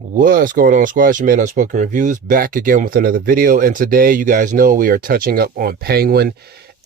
What's going on, squad? It's your man Unspoken Reviews, back again with another video. And today, you guys know we are touching up on Penguin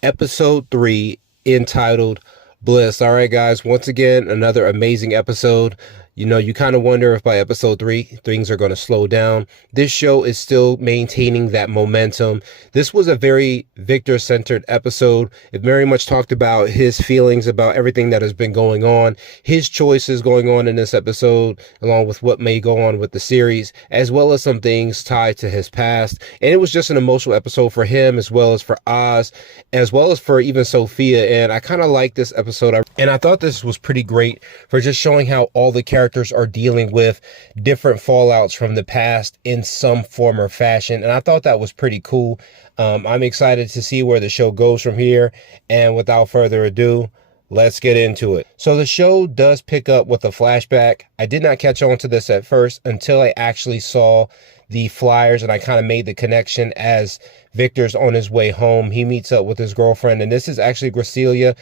episode 3, entitled Bliss. All right, guys, once again, another amazing episode. You know, you kind of wonder if by episode 3 things are going to slow down. This show is still maintaining that momentum. This was a very Victor-centered episode. It very much talked about his feelings about everything that has been going on, his choices going on in this episode, along with what may go on with the series, as well as some things tied to his past. And it was just an emotional episode for him, as well as for Oz, as well as for even Sophia. And I kind of like this episode. And I thought this was pretty great for just showing how all the characters are dealing with different fallouts from the past in some form or fashion. And I thought that was pretty cool. I'm excited to see where the show goes from here. And without further ado, let's get into it. So the show does pick up with a flashback. I did not catch on to this at first until I actually saw the flyers and I kind of made the connection as Victor's on his way home. He meets up with his girlfriend, and this is actually Gracilia.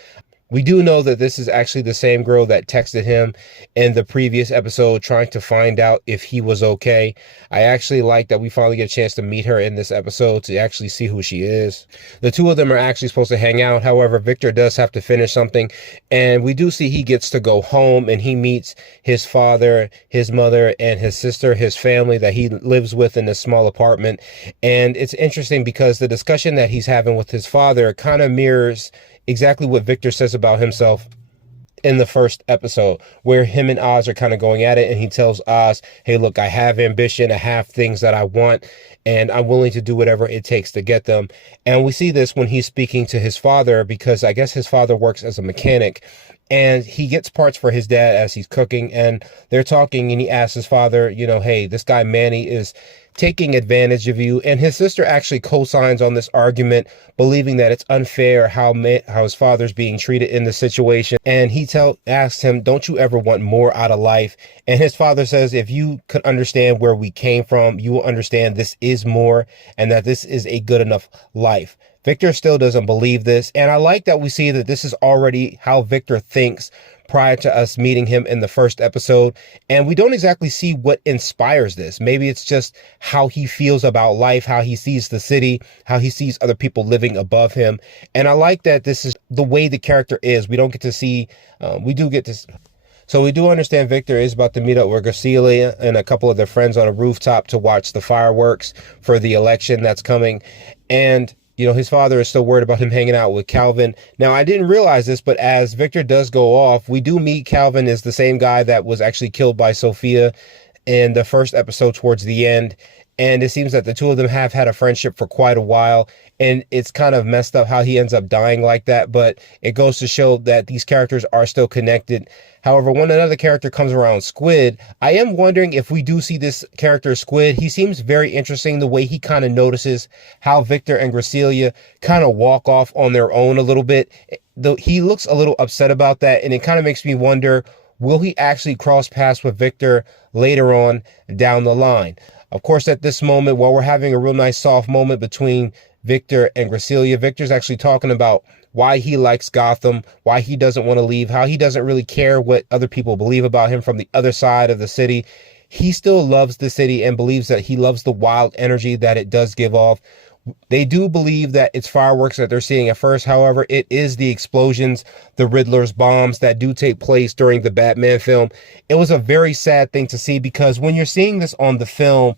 We do know that this is actually the same girl that texted him in the previous episode trying to find out if he was okay. I actually like that we finally get a chance to meet her in this episode to actually see who she is. The two of them are actually supposed to hang out. However, Victor does have to finish something, and we do see he gets to go home and he meets his father, his mother, and his sister, his family that he lives with in a small apartment. And it's interesting because the discussion that he's having with his father kind of mirrors exactly what Victor says about himself in the first episode, where him and Oz are kind of going at it, and he tells Oz, hey, look, I have ambition, I have things that I want, and I'm willing to do whatever it takes to get them. And we see this when he's speaking to his father, because I guess his father works as a mechanic, and he gets parts for his dad as he's cooking, and they're talking, and he asks his father, you know, hey, this guy Manny is taking advantage of you. And his sister actually co-signs on this argument, believing that it's unfair how his father's being treated in the situation. And he asks him, don't you ever want more out of life? And his father says, if you could understand where we came from, you will understand this is more, and that this is a good enough life. Victor still doesn't believe this. And I like that we see that this is already how Victor thinks prior to us meeting him in the first episode. And we don't exactly see what inspires this. Maybe it's just how he feels about life, how he sees the city, how he sees other people living above him. And I like that this is the way the character is. We don't get to see, so we do understand Victor is about to meet up with Gracilia and a couple of their friends on a rooftop to watch the fireworks for the election that's coming. And you know, his father is still worried about him hanging out with Calvin. Now, I didn't realize this, but as Victor does go off, we do meet Calvin as the same guy that was actually killed by Sophia in the first episode towards the end. And it seems that the two of them have had a friendship for quite a while. And it's kind of messed up how he ends up dying like that. But it goes to show that these characters are still connected. However, when another character comes around, Squid, I am wondering if we do see this character Squid. He seems very interesting, the way he kind of notices how Victor and Gracilia kind of walk off on their own a little bit. Though he looks a little upset about that. And it kind of makes me wonder, will he actually cross paths with Victor later on down the line? Of course, at this moment, while we're having a real nice soft moment between Victor and Gracilia, Victor's actually talking about why he likes Gotham, why he doesn't want to leave, how he doesn't really care what other people believe about him from the other side of the city. He still loves the city and believes that he loves the wild energy that it does give off. They do believe that it's fireworks that they're seeing at first. However, it is the explosions, the Riddler's bombs that do take place during the Batman film. It was a very sad thing to see, because when you're seeing this on the film,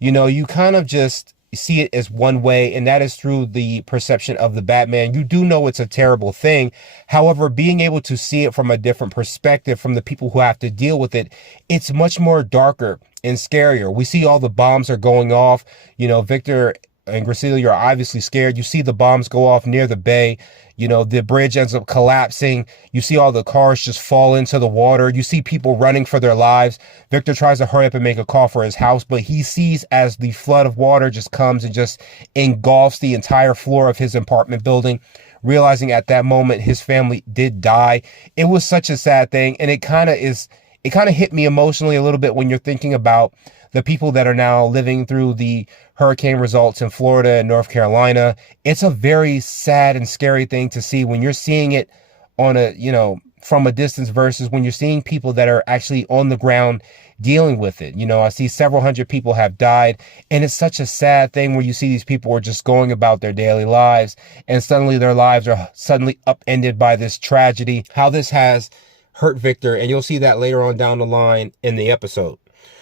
you know, you kind of just see it as one way, and that is through the perception of the Batman. You do know it's a terrible thing. However, being able to see it from a different perspective from the people who have to deal with it, it's much more darker and scarier. We see all the bombs are going off. You know, Victor and Gracilia are obviously scared. You see the bombs go off near the bay. You know, the bridge ends up collapsing. You see all the cars just fall into the water. You see people running for their lives. Victor tries to hurry up and make a call for his house, but he sees as the flood of water just comes and just engulfs the entire floor of his apartment building, realizing at that moment his family did die. It was such a sad thing. And it kind of hit me emotionally a little bit when you're thinking about the people that are now living through the hurricane results in Florida and North Carolina. It's a very sad and scary thing to see when you're seeing it on a, you know, from a distance versus when you're seeing people that are actually on the ground dealing with it. You know, I see several hundred people have died, and it's such a sad thing where you see these people are just going about their daily lives, and suddenly their lives are suddenly upended by this tragedy. How this has hurt Victor, and you'll see that later on down the line in the episode.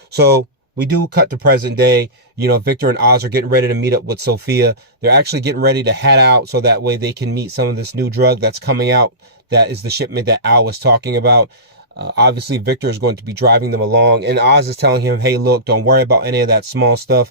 So we do cut to present day. You know, Victor and Oz are getting ready to meet up with Sophia. They're actually getting ready to head out so that way they can meet some of this new drug that's coming out. That is the shipment that Al was talking about. Obviously, Victor is going to be driving them along, and Oz is telling him, hey, look, don't worry about any of that small stuff.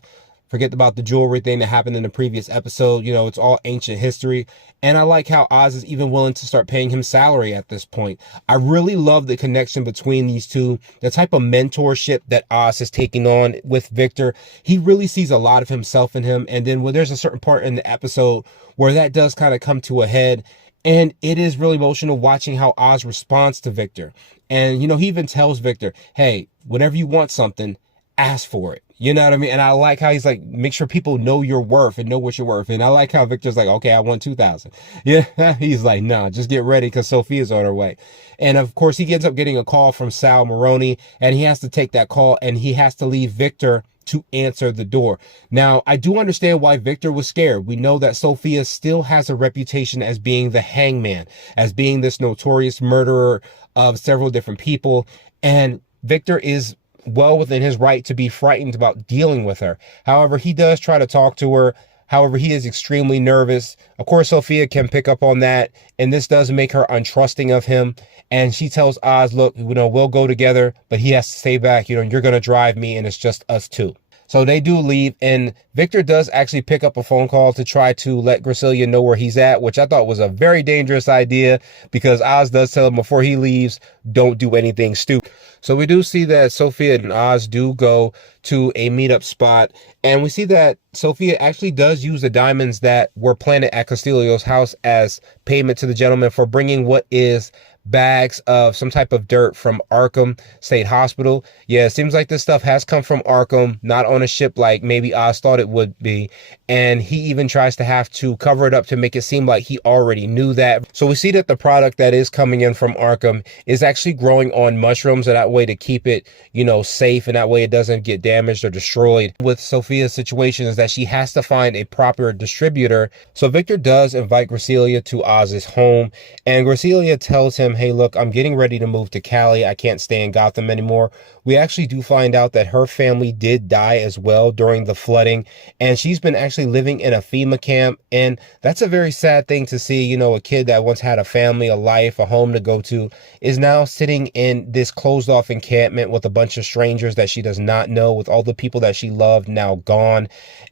Forget about the jewelry thing that happened in the previous episode. You know, it's all ancient history. And I like how Oz is even willing to start paying him salary at this point. I really love the connection between these two, the type of mentorship that Oz is taking on with Victor. He really sees a lot of himself in him. And then when there's a certain part in the episode where that does kind of come to a head, and it is really emotional watching how Oz responds to Victor. And, you know, he even tells Victor, hey, whenever you want something, ask for it. You know what I mean? And I like how he's like, make sure people know your worth and know what you're worth. And I like how Victor's like, okay, I want 2,000. Yeah. He's like, nah, just get ready because Sophia's on her way. And of course, he ends up getting a call from Sal Maroney, and he has to take that call, and he has to leave Victor to answer the door. Now, I do understand why Victor was scared. We know that Sophia still has a reputation as being the hangman, as being this notorious murderer of several different people. And Victor is well within his right to be frightened about dealing with her. However, he does try to talk to her. However, he is extremely nervous. Of course, Sophia can pick up on that, and this does make her untrusting of him. And she tells Oz, look, you know, we'll go together, but he has to stay back. You know, you're going to drive me, and it's just us two. So they do leave, and Victor does actually pick up a phone call to try to let Gracilia know where he's at, which I thought was a very dangerous idea because Oz does tell him before he leaves, don't do anything stupid. So we do see that Sophia and Oz do go to a meetup spot, and we see that Sophia actually does use the diamonds that were planted at Castillo's house as payment to the gentleman for bringing what is bags of some type of dirt from Arkham State Hospital. Yeah, it seems like this stuff has come from Arkham, not on a ship like maybe Oz thought it would be. And he even tries to have to cover it up to make it seem like he already knew that. So we see that the product that is coming in from Arkham is actually growing on mushrooms, and that way to keep it, you know, safe, and that way it doesn't get damaged or destroyed. With Sophia's situation is that she has to find a proper distributor. So Victor does invite Gracilia to Oz's home, and Gracilia tells him, hey, look, I'm getting ready to move to Cali. I can't stay in Gotham anymore. We actually do find out that her family did die as well during the flooding, and she's been actually living in a FEMA camp, and that's a very sad thing to see. You know, a kid that once had a family, a life, a home to go to is now sitting in this closed off encampment with a bunch of strangers that she does not know, with all the people that she loved now gone,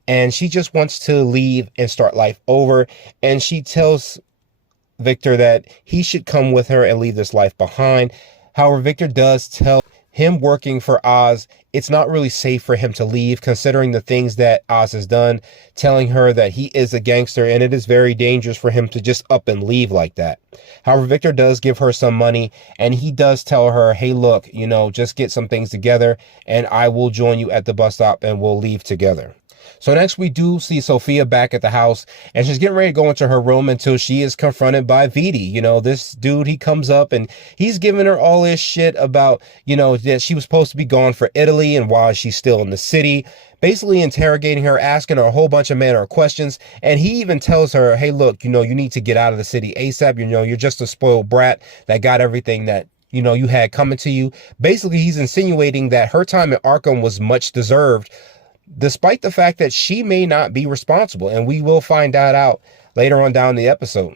and she just wants to leave and start life over. And she tells Victor that he should come with her and leave this life behind. However, Victor does tell him working for Oz, it's not really safe for him to leave considering the things that Oz has done, telling her that he is a gangster and it is very dangerous for him to just up and leave like that. However, Victor does give her some money, and he does tell her, hey, look, you know, just get some things together and I will join you at the bus stop and we'll leave together. So next we do see Sophia back at the house, and she's getting ready to go into her room until she is confronted by Vidi. You know, this dude, he comes up and he's giving her all this shit about, you know, that she was supposed to be gone for Italy and why she's still in the city, basically interrogating her, asking her a whole bunch of manner of questions. And he even tells her, hey, look, you know, you need to get out of the city ASAP. You know, you're just a spoiled brat that got everything that, you know, you had coming to you. Basically, he's insinuating that her time at Arkham was much deserved, despite the fact that she may not be responsible. And we will find that out later on down the episode.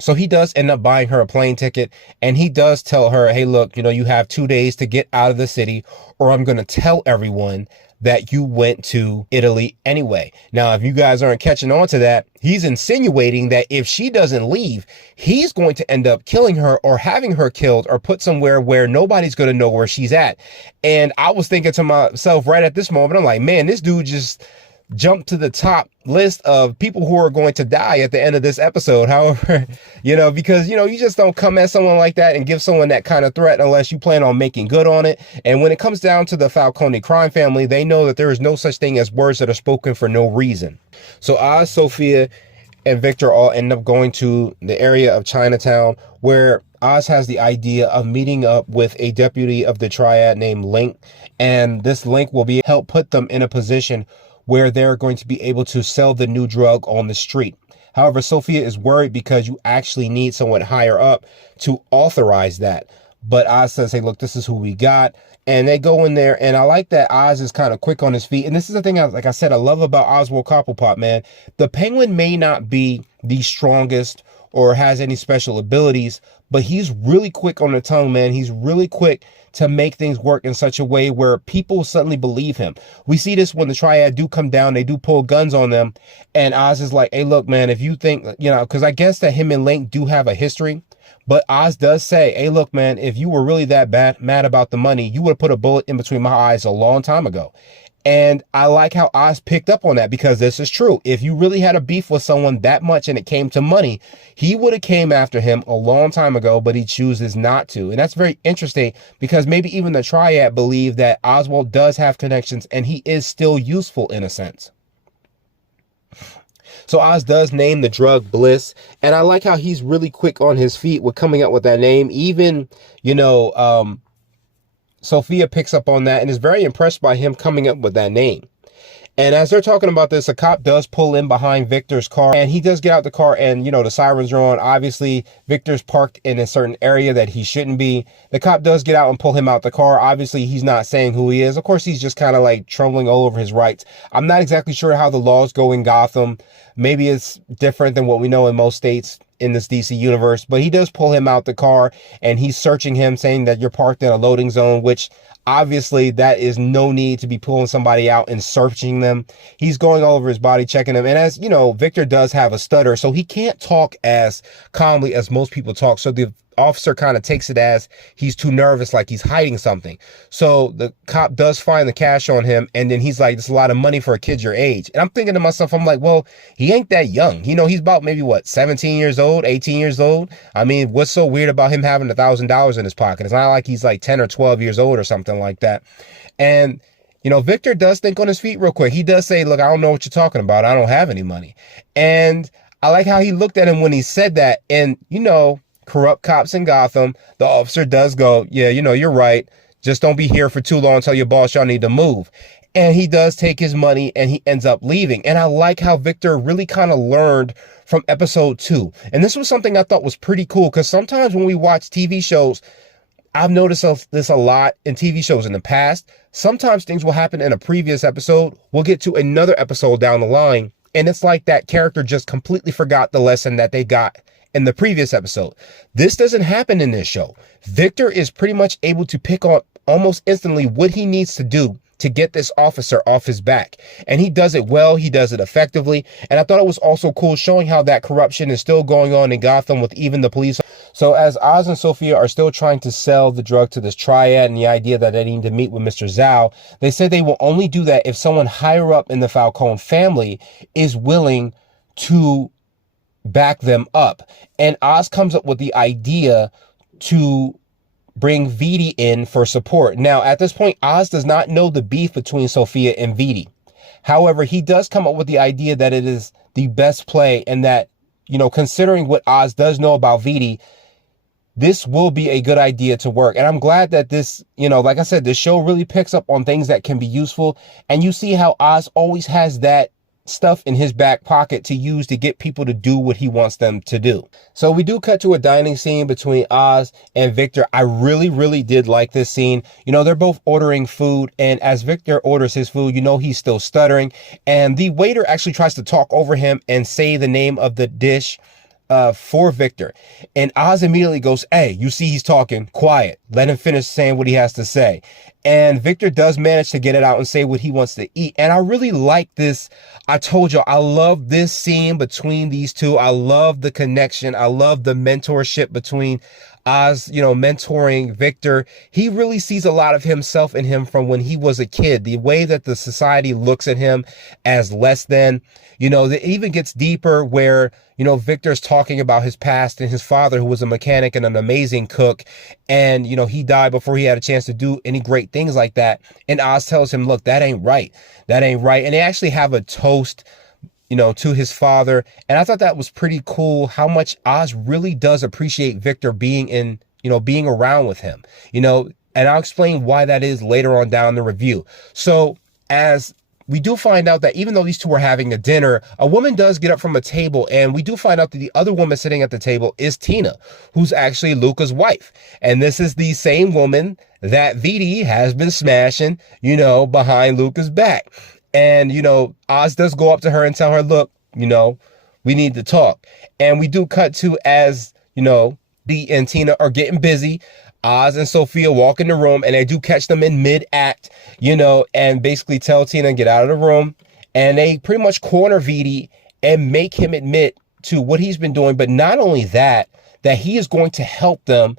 So he does end up buying her a plane ticket, and he does tell her, hey, look, you know, you have 2 days to get out of the city, or I'm going to tell everyone that you went to Italy anyway. Now, if you guys aren't catching on to that, he's insinuating that if she doesn't leave, he's going to end up killing her or having her killed or put somewhere where nobody's going to know where she's at. And I was thinking to myself right at this moment, I'm like, man, this dude just jumped to the top list of people who are going to die at the end of this episode. However, you know, because, you know, you just don't come at someone like that and give someone that kind of threat unless you plan on making good on it. And when it comes down to the Falcone crime family, they know that there is no such thing as words that are spoken for no reason. So Oz, Sophia, and Victor all end up going to the area of Chinatown where Oz has the idea of meeting up with a deputy of the triad named Link, and this Link will be help put them in a position where they're going to be able to sell the new drug on the street. However, Sophia is worried because you actually need someone higher up to authorize that. But Oz says, hey, look, this is who we got. And they go in there, and I like that Oz is kind of quick on his feet. And this is the thing, like I said, I love about Oswald Cobblepot, man. The Penguin may not be the strongest or has any special abilities, but he's really quick on the tongue, man. He's really quick to make things work in such a way where people suddenly believe him. We see this when the triad do come down, they do pull guns on them, and Oz is like, hey, look, man, if you think, you know, because I guess that him and Link do have a history. But Oz does say, hey, look, man, if you were really that mad about the money, you would have put a bullet in between my eyes a long time ago. And I like how Oz picked up on that, because this is true. If you really had a beef with someone that much and it came to money, he would have came after him a long time ago, but he chooses not to. And that's very interesting, because maybe even the triad believe that Oswald does have connections and he is still useful in a sense. So Oz does name the drug Bliss, and I like how he's really quick on his feet with coming up with that name. Even, you know, Sophia picks up on that and is very impressed by him coming up with that name. And as they're talking about this, a cop does pull in behind Victor's car, and he does get out the car, and, you know, the sirens are on. Obviously, Victor's parked in a certain area that he shouldn't be. The cop does get out and pull him out the car. Obviously, he's not saying who he is. Of course, he's just kind of like trembling all over his rights. I'm not exactly sure how the laws go in Gotham. Maybe it's different than what we know in most states in this DC universe, but he does pull him out the car, and he's searching him, saying that you're parked in a loading zone, which obviously that is no need to be pulling somebody out and searching them. He's going all over his body, checking them. And as you know, Victor does have a stutter, so he can't talk as calmly as most people talk. So the officer kind of takes it as he's too nervous, like he's hiding something. So the cop does find the cash on him, and then he's like, "It's a lot of money for a kid your age." And I'm thinking to myself, I'm like, well, he ain't that young. You know, he's about maybe what, 17 years old, 18 years old. I mean, what's so weird about him having $1,000 in his pocket? It's not like he's like 10 or 12 years old or something like that. And you know, Victor does think on his feet real quick. He does say, look, I don't know what you're talking about. I don't have any money. And I like how he looked at him when he said that. And, you know, corrupt cops in Gotham, the officer does go, yeah, you know, you're right. Just don't be here for too long. Tell your boss y'all need to move. And he does take his money and he ends up leaving. And I like how Victor really kind of learned from episode 2. And this was something I thought was pretty cool, because sometimes when we watch TV shows, I've noticed this a lot in TV shows in the past. Sometimes things will happen in a previous episode. We'll get to another episode down the line, and it's like that character just completely forgot the lesson that they got in the previous episode. This doesn't happen in this show. Victor is pretty much able to pick up almost instantly what he needs to do to get this officer off his back. And he does it well. He does it effectively. And I thought it was also cool showing how that corruption is still going on in Gotham with even the police. So as Oz and Sophia are still trying to sell the drug to this triad and the idea that they need to meet with Mr. Zhao, they said they will only do that if someone higher up in the Falcone family is willing to back them up. And Oz comes up with the idea to bring Vitti in for support. Now, at this point, Oz does not know the beef between Sophia and Vitti. However, he does come up with the idea that it is the best play, and that, you know, considering what Oz does know about Vitti, this will be a good idea to work. And I'm glad that this, you know, like I said, this show really picks up on things that can be useful. And you see how Oz always has that stuff in his back pocket to use to get people to do what he wants them to do. So we do cut to a dining scene between Oz and Victor. I really did like this scene. You know, they're both ordering food, and as Victor orders his food, you know, he's still stuttering, and the waiter actually tries to talk over him and say the name of the dish for Victor. And Oz immediately goes, hey, you see he's talking, quiet, let him finish saying what he has to say. And Victor does manage to get it out and say what he wants to eat. And I really like this. I told you, I love this scene between these two. I love the connection. I love the mentorship between Oz, you know, mentoring Victor. He really sees a lot of himself in him from when he was a kid. The way that the society looks at him as less than, you know, it even gets deeper where, you know, Victor's talking about his past and his father, who was a mechanic and an amazing cook. And, you know, he died before he had a chance to do any great things like that. And Oz tells him, look, that ain't right. That ain't right. And they actually have a toast to his father. And I thought that was pretty cool, how much Oz really does appreciate Victor being around with him, and I'll explain why that is later on down the review. So as we do find out that even though these two are having a dinner, a woman does get up from a table, and we do find out that the other woman sitting at the table is Tina, who's actually Luca's wife. And this is the same woman that Vidi has been smashing, behind Luca's back. And, Oz does go up to her and tell her, look, we need to talk. And we do cut to as, Dee and Tina are getting busy. Oz and Sophia walk in the room, and they do catch them in mid-act, and basically tell Tina to get out of the room. And they pretty much corner Vidi and make him admit to what he's been doing. But not only that he is going to help them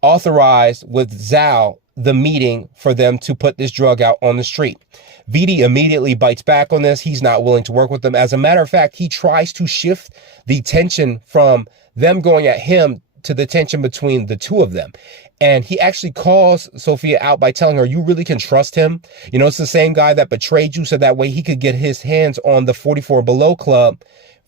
authorize with Zhao the meeting for them to put this drug out on the street. Vidi immediately bites back on this. He's not willing to work with them. As a matter of fact, he tries to shift the tension from them going at him to the tension between the two of them. And he actually calls Sophia out by telling her, you really can trust him. It's the same guy that betrayed you so that way he could get his hands on the 44 Below Club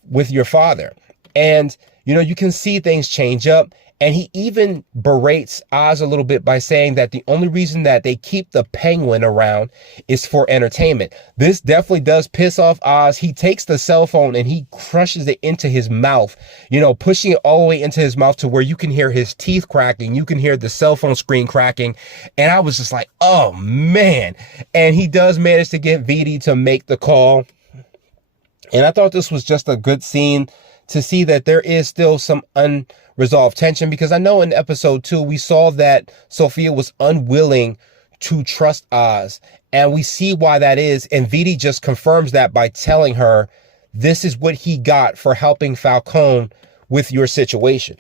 with your father. And, you can see things change up. And he even berates Oz a little bit by saying that the only reason that they keep the penguin around is for entertainment. This definitely does piss off Oz. He takes the cell phone and he crushes it into his mouth, pushing it all the way into his mouth to where you can hear his teeth cracking. You can hear the cell phone screen cracking. And I was just like, oh, man. And he does manage to get Vidi to make the call. And I thought this was just a good scene to see that there is still some unresolved tension, because I know in episode 2, we saw that Sophia was unwilling to trust Oz, and we see why that is. And Vidi just confirms that by telling her, this is what he got for helping Falcone with your situation.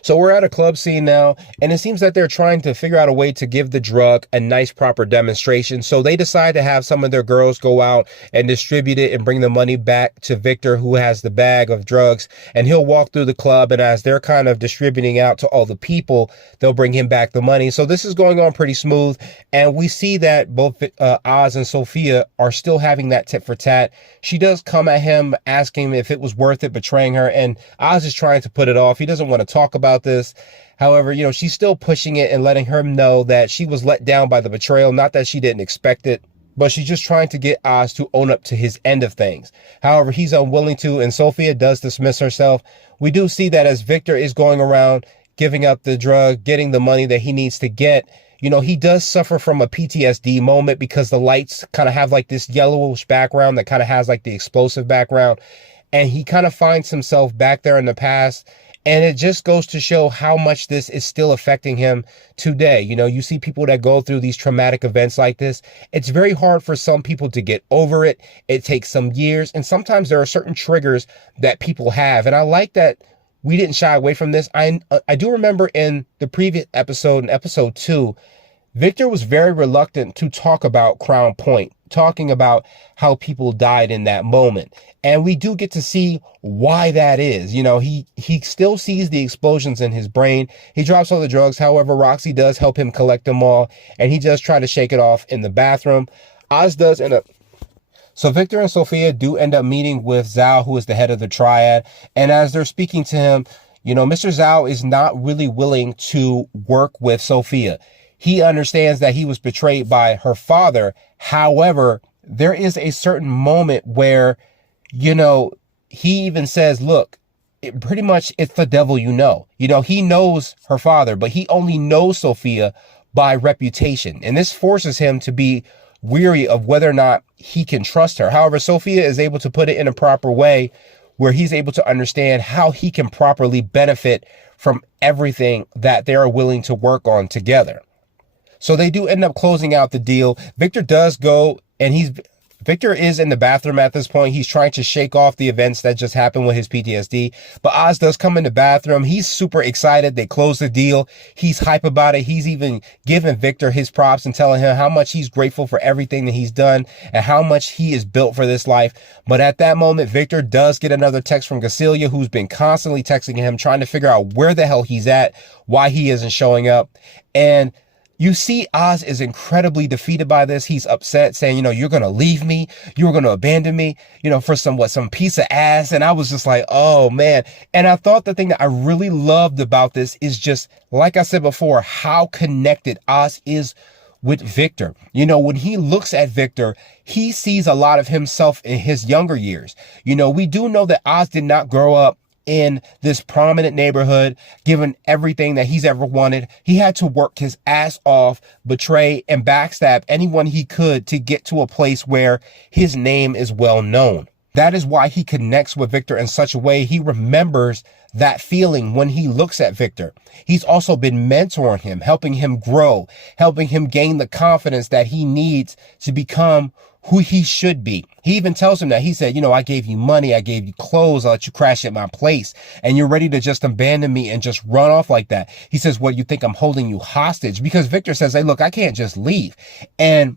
So we're at a club scene now, and it seems that they're trying to figure out a way to give the drug a nice, proper demonstration. So they decide to have some of their girls go out and distribute it and bring the money back to Victor, who has the bag of drugs, and he'll walk through the club. And as they're kind of distributing out to all the people, they'll bring him back the money. So this is going on pretty smooth. And we see that both Oz and Sophia are still having that tit for tat. She does come at him, asking him if it was worth it betraying her. And Oz is trying to put it off. He doesn't want to talk about this. However, she's still pushing it and letting her know that she was let down by the betrayal. Not that she didn't expect it, but she's just trying to get Oz to own up to his end of things. However, he's unwilling to, and Sophia does dismiss herself. We do see that as Victor is going around giving up the drug, getting the money that he needs to get, he does suffer from a PTSD moment, because the lights kind of have like this yellowish background that kind of has like the explosive background. And he kind of finds himself back there in the past. And it just goes to show how much this is still affecting him today. You see people that go through these traumatic events like this. It's very hard for some people to get over it. It takes some years. And sometimes there are certain triggers that people have. And I like that we didn't shy away from this. I do remember in the previous episode, in episode 2, Victor was very reluctant to talk about Crown Point, talking about how people died in that moment. And we do get to see why that is. He still sees the explosions in his brain. He drops all the drugs. However, Roxy does help him collect them all, and he does try to shake it off in the bathroom. Oz does end up. So Victor and Sophia do end up meeting with Zhao, who is the head of the triad. And as they're speaking to him, Mr. Zhao is not really willing to work with Sophia. He understands that he was betrayed by her father. However, there is a certain moment where, he even says, look, pretty much it's the devil, he knows her father, but he only knows Sophia by reputation. And this forces him to be weary of whether or not he can trust her. However, Sophia is able to put it in a proper way where he's able to understand how he can properly benefit from everything that they are willing to work on together. So they do end up closing out the deal. Victor does go, and Victor is in the bathroom at this point. He's trying to shake off the events that just happened with his PTSD. But Oz does come in the bathroom. He's super excited. They close the deal. He's hype about it. He's even giving Victor his props and telling him how much he's grateful for everything that he's done and how much he is built for this life. But at that moment, Victor does get another text from Cecilia, who's been constantly texting him, trying to figure out where the hell he's at, why he isn't showing up. And You see Oz is incredibly defeated by this. He's upset, saying, you're going to leave me. You're going to abandon me, for some piece of ass. And I was just like, oh man. And I thought the thing that I really loved about this is just, like I said before, how connected Oz is with Victor. When he looks at Victor, he sees a lot of himself in his younger years. We do know that Oz did not grow up in this prominent neighborhood, given everything that he's ever wanted. He had to work his ass off, betray and backstab anyone he could to get to a place where his name is well known. That is why he connects with Victor in such a way. He remembers that feeling when he looks at Victor. He's also been mentoring him, helping him grow, helping him gain the confidence that he needs to become who he should be. He even tells him that. He said, I gave you money, I gave you clothes, I let you crash at my place, and you're ready to just abandon me and just run off like that. He says, what, you think I'm holding you hostage? Because Victor says, hey, look, I can't just leave. And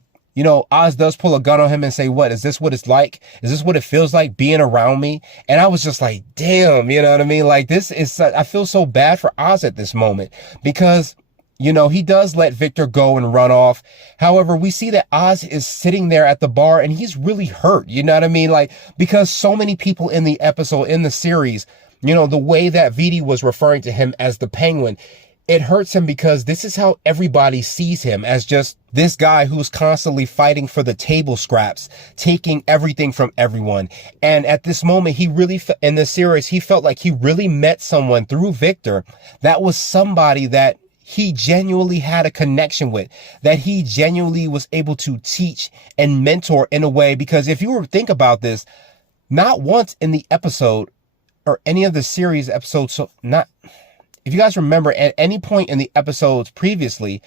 Oz does pull a gun on him and say, what, is this what it's like? Is this what it feels like being around me? And I was just like, damn, you know what I mean? Like, this is, I feel so bad for Oz at this moment because, he does let Victor go and run off. However, we see that Oz is sitting there at the bar and he's really hurt. You know what I mean? Like, because so many people in the episode, in the series, the way that Vidi was referring to him as the Penguin, it hurts him because this is how everybody sees him, as just this guy who's constantly fighting for the table scraps, taking everything from everyone. And at this moment, he really, in the series, he felt like he really met someone through Victor that was somebody that he genuinely had a connection with, that he genuinely was able to teach and mentor in a way. Because if you were to think about this, not once in the episode or any of the series episodes, if you guys remember, at any point in the episodes previously,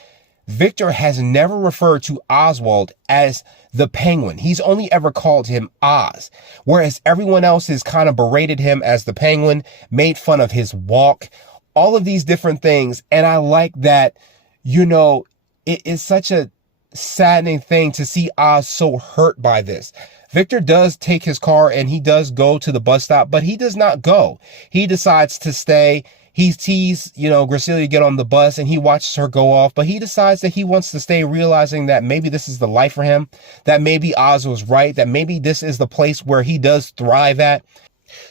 Victor has never referred to Oswald as the Penguin. He's only ever called him Oz, whereas everyone else has kind of berated him as the Penguin, made fun of his walk, all of these different things. And I like that, it is such a saddening thing to see Oz so hurt by this. Victor does take his car and he does go to the bus stop, but he does not go. He decides to stay. He sees, Gracilia get on the bus and he watches her go off, but he decides that he wants to stay, realizing that maybe this is the life for him, that maybe Oz was right, that maybe this is the place where he does thrive at.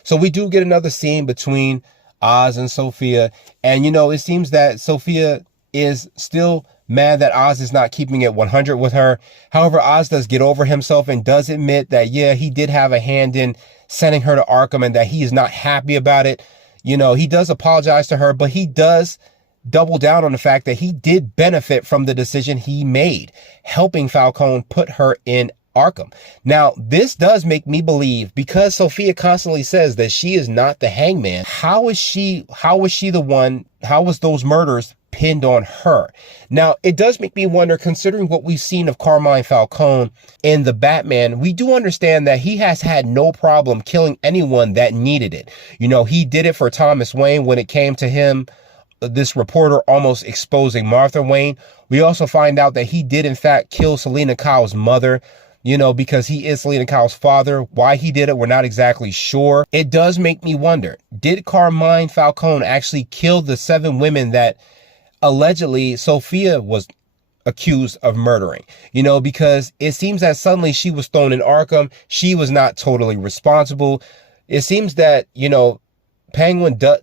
So we do get another scene between Oz and Sophia. And, it seems that Sophia is still mad that Oz is not keeping it 100 with her. However, Oz does get over himself and does admit that, yeah, he did have a hand in sending her to Arkham and that he is not happy about it. He does apologize to her, but he does double down on the fact that he did benefit from the decision he made, helping Falcone put her in Arkham. Now, this does make me believe, because Sophia constantly says that she is not the hangman. How was she the one? How was those murders pinned on her? Now, it does make me wonder, considering what we've seen of Carmine Falcone in the Batman, we do understand that he has had no problem killing anyone that needed it. He did it for Thomas Wayne when it came to him, this reporter almost exposing Martha Wayne. We also find out that he did in fact kill Selena Kyle's mother, because he is Selena Kyle's father. Why he did it, we're not exactly sure. It does make me wonder, did Carmine Falcone actually kill the 7 women that allegedly Sophia was accused of murdering? Because it seems that suddenly she was thrown in Arkham. She was not totally responsible. It seems that, Penguin does,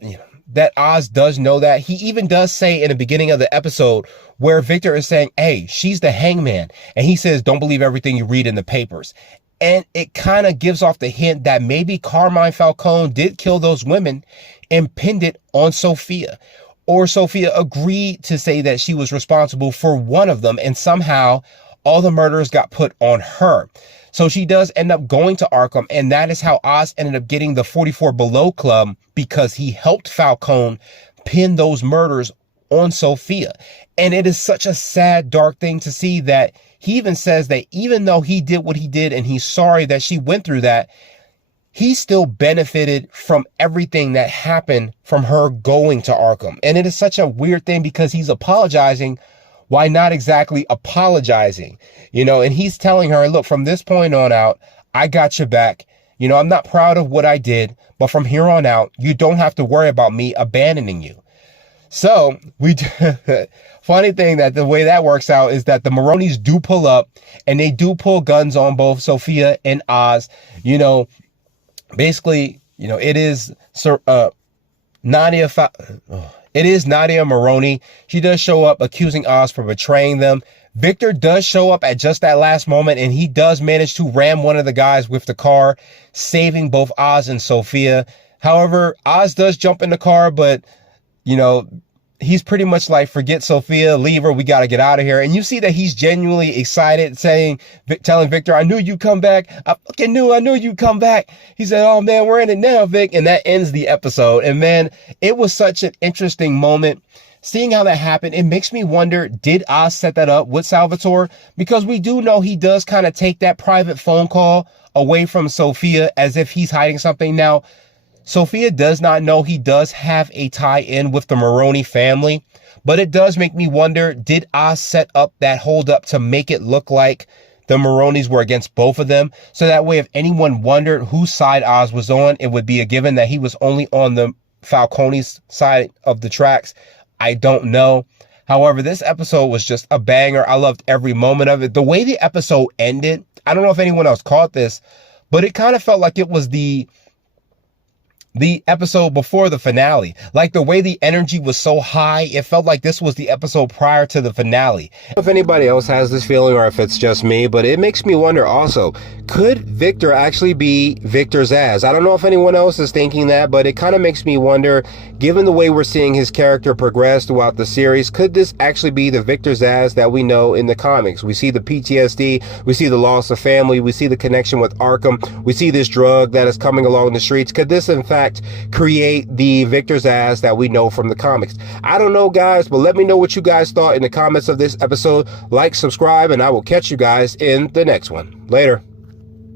that Oz does know that. He even does say in the beginning of the episode where Victor is saying, hey, she's the hangman. And he says, don't believe everything you read in the papers. And it kind of gives off the hint that maybe Carmine Falcone did kill those women and pinned it on Sophia. Or Sophia agreed to say that she was responsible for one of them, and somehow all the murders got put on her. So she does end up going to Arkham, and that is how Oz ended up getting the 44 Below Club, because he helped Falcone pin those murders on Sophia. And it is such a sad, dark thing to see that he even says that even though he did what he did and he's sorry that she went through that, he still benefited from everything that happened from her going to Arkham. And it is such a weird thing because he's apologizing. Why not exactly apologizing? And he's telling her, look, from this point on out, I got your back. I'm not proud of what I did, but from here on out, you don't have to worry about me abandoning you. So we, funny thing that the way that works out is that the Maronis do pull up, and they do pull guns on both Sophia and Oz. You know, basically, you know, it is Nadia. It is Nadia Maroney. She does show up accusing Oz for betraying them. Victor does show up at just that last moment, and he does manage to ram one of the guys with the car, saving both Oz and Sophia. However, Oz does jump in the car, but, you know, he's pretty much like, forget Sophia, leave her, we got to get out of here. And you see that he's genuinely excited, telling Victor, I knew you'd come back. I knew you'd come back. He said, oh man, we're in it now, Vic. And that ends the episode. And man, it was such an interesting moment. Seeing how that happened, it makes me wonder, did Oz set that up with Salvatore? Because we do know he does kind of take that private phone call away from Sophia as if he's hiding something. Now, Sophia does not know he does have a tie-in with the Maroni family, but it does make me wonder, did Oz set up that holdup to make it look like the Maronis were against both of them? So that way, if anyone wondered whose side Oz was on, it would be a given that he was only on the Falcone's side of the tracks. I don't know. However, this episode was just a banger. I loved every moment of it. The way the episode ended, I don't know if anyone else caught this, but it kind of felt like it was the episode before the finale. Like the way the energy was so high, it felt like this was the episode prior to the finale. If anybody else has this feeling or if it's just me, but it makes me wonder also, could Victor actually be Victor Zsasz? I don't know if anyone else is thinking that, but it kind of makes me wonder, given the way we're seeing his character progress throughout the series, could this actually be the Victor Zsasz that we know in the comics? We see the PTSD, we see the loss of family, we see the connection with Arkham, we see this drug that is coming along the streets. Could this in fact create the Victor Zsasz that we know from the comics? I don't know, guys, but let me know what you guys thought in the comments of this episode. Like, subscribe, and I will catch you guys in the next one. Later.